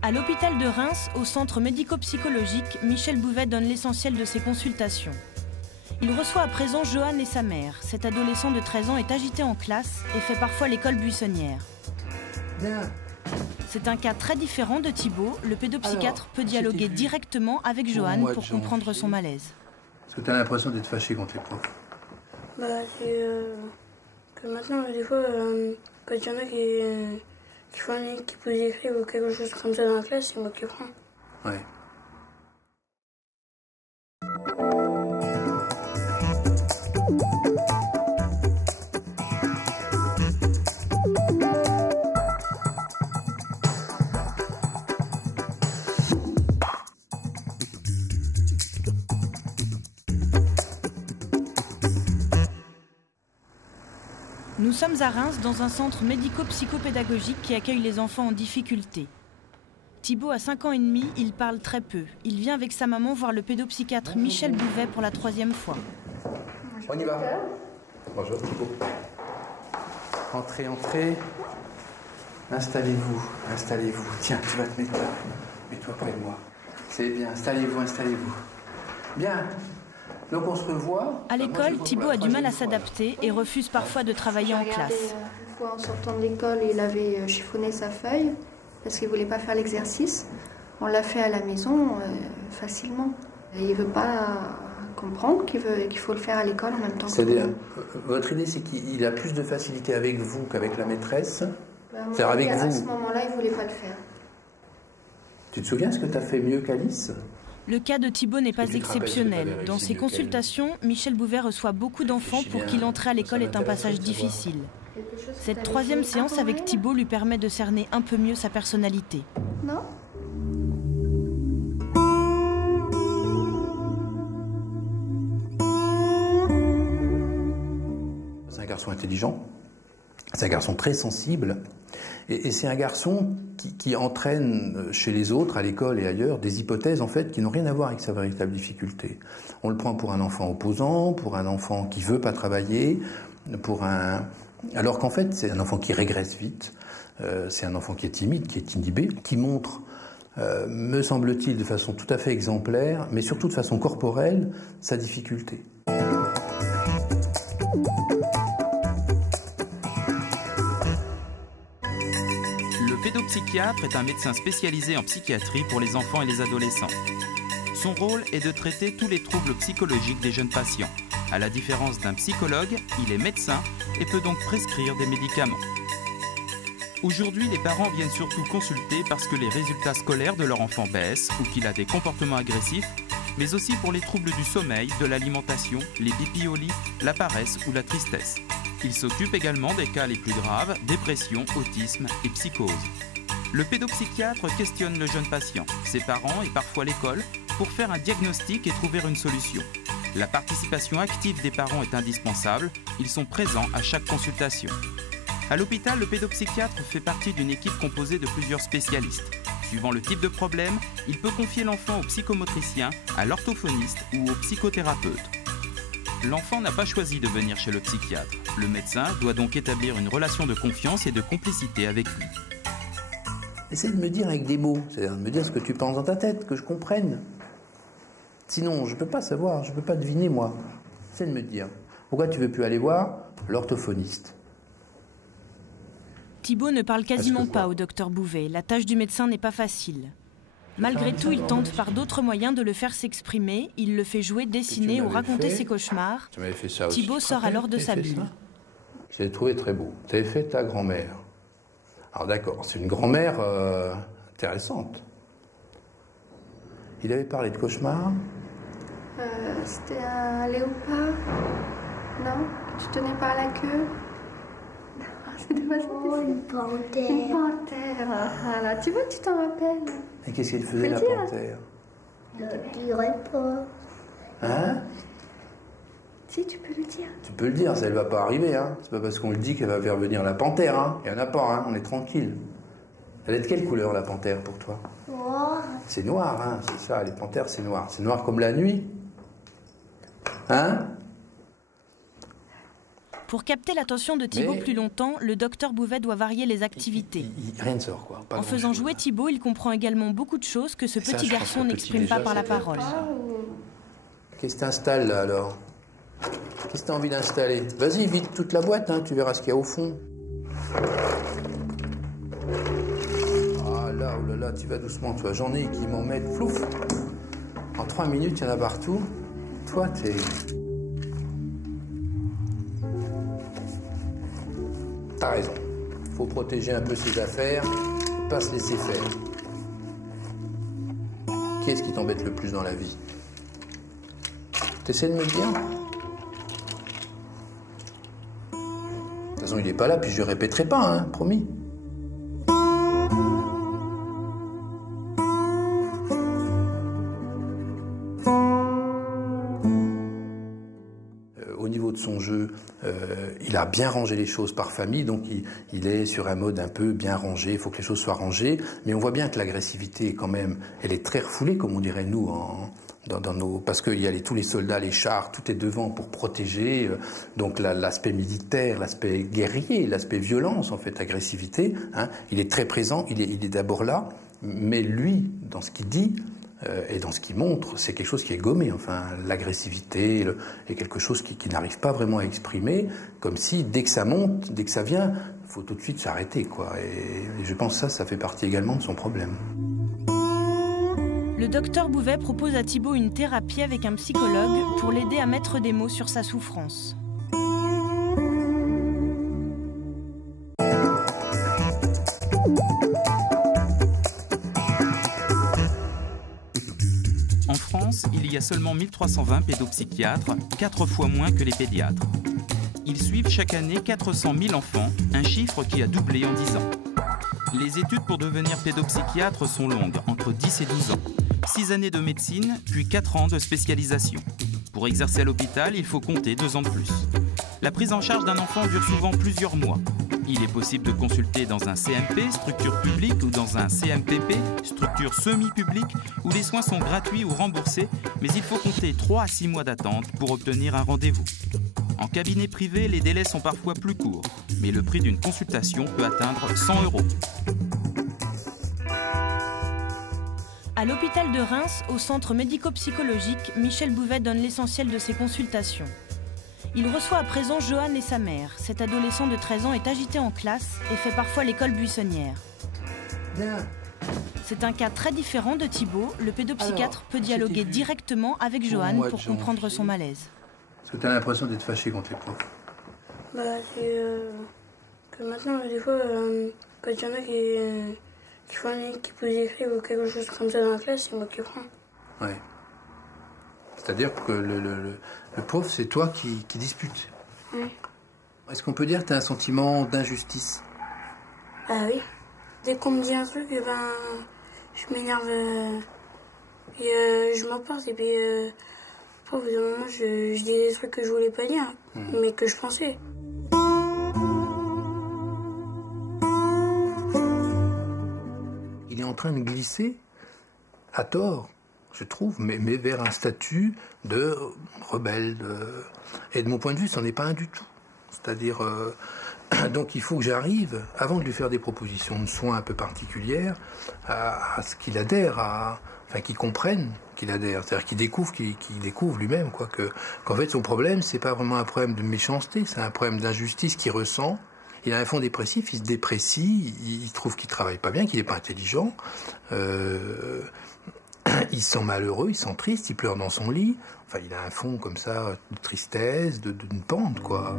À l'hôpital de Reims, au centre médico-psychologique, Michel Bouvet donne l'essentiel de ses consultations. Il reçoit à présent Johan et sa mère. Cet adolescent de 13 ans est agité en classe et fait parfois l'école buissonnière. Bien. C'est un cas très différent de Thibaut. Le pédopsychiatre peut dialoguer directement avec Johan pour comprendre son malaise. Est-ce que tu as l'impression d'être fâché contre les profs? Bah, c'est que maintenant, des fois, quand il y en a qui font une qui posent des faits ou quelque chose comme ça dans la classe, c'est moi qui prends. Ouais. Nous sommes à Reims, dans un centre médico-psychopédagogique qui accueille les enfants en difficulté. Thibaut a 5 ans et demi, il parle très peu. Il vient avec sa maman voir le pédopsychiatre Michel Bouvet pour la 3e fois. On y va. Bonjour Thibaut. Entrez, entrez. Installez-vous, installez-vous. Tiens, tu vas te mettre là. Mets-toi près de moi. C'est bien, installez-vous, installez-vous. Bien. Donc on se revoit. À l'école, Thibaut a du mal à s'adapter et refuse parfois de travailler en classe. Une fois en sortant de l'école, il avait chiffonné sa feuille parce qu'il ne voulait pas faire l'exercice. On l'a fait à la maison facilement. Et il ne veut pas comprendre qu'il faut le faire à l'école en même temps. C'est-à-dire, votre idée, c'est qu'il a plus de facilité avec vous qu'avec la maîtresse? C'est-à-dire avec vous. À ce moment-là, il ne voulait pas le faire. Tu te souviens ce que tu as fait mieux qu'Alice? Le cas de Thibaut n'est pas exceptionnel. Dans ses consultations, Michel Bouvet reçoit beaucoup d'enfants pour qui l'entrée à l'école est un passage difficile. Cette 3e séance avec Thibaut lui permet de cerner un peu mieux sa personnalité. Non ? C'est un garçon intelligent, c'est un garçon très sensible, et c'est un garçon qui entraîne chez les autres, à l'école et ailleurs, des hypothèses en fait qui n'ont rien à voir avec sa véritable difficulté. On le prend pour un enfant opposant, pour un enfant qui veut pas travailler, alors qu'en fait c'est un enfant qui régresse vite, c'est un enfant qui est timide, qui est inhibé, qui montre, me semble-t-il, de façon tout à fait exemplaire, mais surtout de façon corporelle, sa difficulté. Le pédopsychiatre est un médecin spécialisé en psychiatrie pour les enfants et les adolescents. Son rôle est de traiter tous les troubles psychologiques des jeunes patients. À la différence d'un psychologue, il est médecin et peut donc prescrire des médicaments. Aujourd'hui, les parents viennent surtout consulter parce que les résultats scolaires de leur enfant baissent ou qu'il a des comportements agressifs, mais aussi pour les troubles du sommeil, de l'alimentation, les pipiolies, la paresse ou la tristesse. Il s'occupe également des cas les plus graves, dépression, autisme et psychose. Le pédopsychiatre questionne le jeune patient, ses parents et parfois l'école pour faire un diagnostic et trouver une solution. La participation active des parents est indispensable, ils sont présents à chaque consultation. À l'hôpital, le pédopsychiatre fait partie d'une équipe composée de plusieurs spécialistes. Suivant le type de problème, il peut confier l'enfant au psychomotricien, à l'orthophoniste ou au psychothérapeute. L'enfant n'a pas choisi de venir chez le psychiatre. Le médecin doit donc établir une relation de confiance et de complicité avec lui. Essaye de me dire avec des mots, c'est-à-dire de me dire ce que tu penses dans ta tête, que je comprenne. Sinon, je ne peux pas savoir, je ne peux pas deviner, moi. Essaye de me dire. Pourquoi tu ne veux plus aller voir l'orthophoniste? Thibaut ne parle quasiment pas au docteur Bouvet. La tâche du médecin n'est pas facile. Malgré tout, il tente par d'autres moyens de le faire s'exprimer. Il le fait jouer, dessiner ou raconter ses cauchemars. Thibaut sort alors de sa bulle. Je l'ai trouvé très beau. Tu avais fait ta grand-mère. Alors d'accord, c'est une grand-mère intéressante. Il avait parlé de cauchemars. C'était un léopard. Non? Que tu tenais par la queue? C'était pas ça. Une panthère. Une panthère. Voilà. Tu vois, tu t'en rappelles. Et qu'est-ce qu'elle faisait, la panthère? Je ne dirai pas. Hein? Si, tu peux le dire. Tu peux le dire, ça ne va pas arriver. Hein. C'est pas parce qu'on le dit qu'elle va faire venir la panthère. Hein. Il n'y en a pas, hein. On est tranquille. Elle est de quelle couleur, la panthère, pour toi? Noir. C'est noir, hein. C'est ça, les panthères, c'est noir. C'est noir comme la nuit. Hein? Pour capter l'attention de Thibaut plus longtemps, le docteur Bouvet doit varier les activités. Rien ne sort, quoi. En faisant jouer Thibaut, il comprend également beaucoup de choses que ce petit garçon n'exprime pas par la parole. Qu'est-ce que tu installes là alors? Qu'est-ce que tu as envie d'installer? Vas-y, vide toute la boîte, hein, tu verras ce qu'il y a au fond. Ah là, oh là là, tu vas doucement, toi. J'en ai qui m'en mettent flouf. En 3 minutes, il y en a partout. Toi, t'es... T'as raison. Faut protéger un peu ses affaires, pas se laisser faire. Qu'est-ce qui t'embête le plus dans la vie? T'essaies de me le dire? De toute façon, il n'est pas là, puis je ne répéterai pas, hein, promis. Au niveau de son jeu, il a bien rangé les choses par famille, donc il est sur un mode un peu bien rangé, il faut que les choses soient rangées, mais on voit bien que l'agressivité, quand même, elle est très refoulée, comme on dirait nous, parce qu'il y a tous les soldats, les chars, tout est devant pour protéger, donc l'aspect militaire, l'aspect guerrier, l'aspect violence, en fait, agressivité, hein, il est très présent, il est d'abord là, mais lui, dans ce qu'il dit, et dans ce qu'il montre, c'est quelque chose qui est gommé. Enfin, l'agressivité est quelque chose qui n'arrive pas vraiment à exprimer, comme si dès que ça monte, dès que ça vient, il faut tout de suite s'arrêter, quoi. Et je pense que ça fait partie également de son problème. Le docteur Bouvet propose à Thibaut une thérapie avec un psychologue pour l'aider à mettre des mots sur sa souffrance. En France, il y a seulement 1320 pédopsychiatres, 4 fois moins que les pédiatres. Ils suivent chaque année 400 000 enfants, un chiffre qui a doublé en 10 ans. Les études pour devenir pédopsychiatre sont longues, entre 10 et 12 ans. 6 années de médecine, puis 4 ans de spécialisation. Pour exercer à l'hôpital, il faut compter 2 ans de plus. La prise en charge d'un enfant dure souvent plusieurs mois. Il est possible de consulter dans un CMP, structure publique, ou dans un CMPP, structure semi-publique, où les soins sont gratuits ou remboursés, mais il faut compter 3 à 6 mois d'attente pour obtenir un rendez-vous. En cabinet privé, les délais sont parfois plus courts, mais le prix d'une consultation peut atteindre 100 €. À l'hôpital de Reims, au centre médico-psychologique, Michel Bouvet donne l'essentiel de ses consultations. Il reçoit à présent Johan et sa mère. Cet adolescent de 13 ans est agité en classe et fait parfois l'école buissonnière. C'est un cas très différent de Thibaut. Le pédopsychiatre peut dialoguer directement avec Johan pour comprendre son malaise. Est-ce que tu as l'impression d'être fâché contre les profs? C'est que maintenant, des fois, quand il y en a qui posent des faits ou quelque chose comme ça dans la classe, c'est moi qui prends. Ouais. C'est-à-dire que le prof, c'est toi qui dispute. Oui. Est-ce qu'on peut dire que tu as un sentiment d'injustice? Ah oui. Dès qu'on me dit un truc, je m'énerve et je m'emporte. Et puis, au bout d'un moment, je dis des trucs que je voulais pas dire, mais que je pensais. Il est en train de glisser, à tort, je trouve, mais vers un statut de rebelle. Et de mon point de vue, ce n'en est pas un du tout. C'est-à-dire, donc il faut que j'arrive, avant de lui faire des propositions de soins un peu particulières, à ce qu'il adhère, enfin qu'il comprenne qu'il adhère. C'est-à-dire qu'il découvre lui-même, quoi, qu'en fait son problème, c'est pas vraiment un problème de méchanceté, c'est un problème d'injustice qu'il ressent. Il a un fond dépressif, il se déprécie, il trouve qu'il travaille pas bien, qu'il n'est pas intelligent. Il se sent malheureux, il se sent triste, il pleure dans son lit. Enfin, il a un fond comme ça de tristesse, d'une pente, quoi.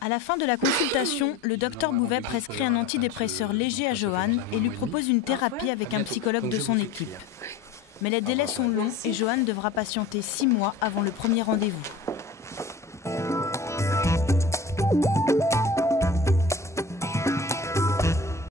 À la fin de la consultation, le docteur Bouvet prescrit un antidépresseur léger à Johan et lui propose une thérapie avec un psychologue de son équipe. Mais les délais sont longs et Johan devra patienter 6 mois avant le premier rendez-vous.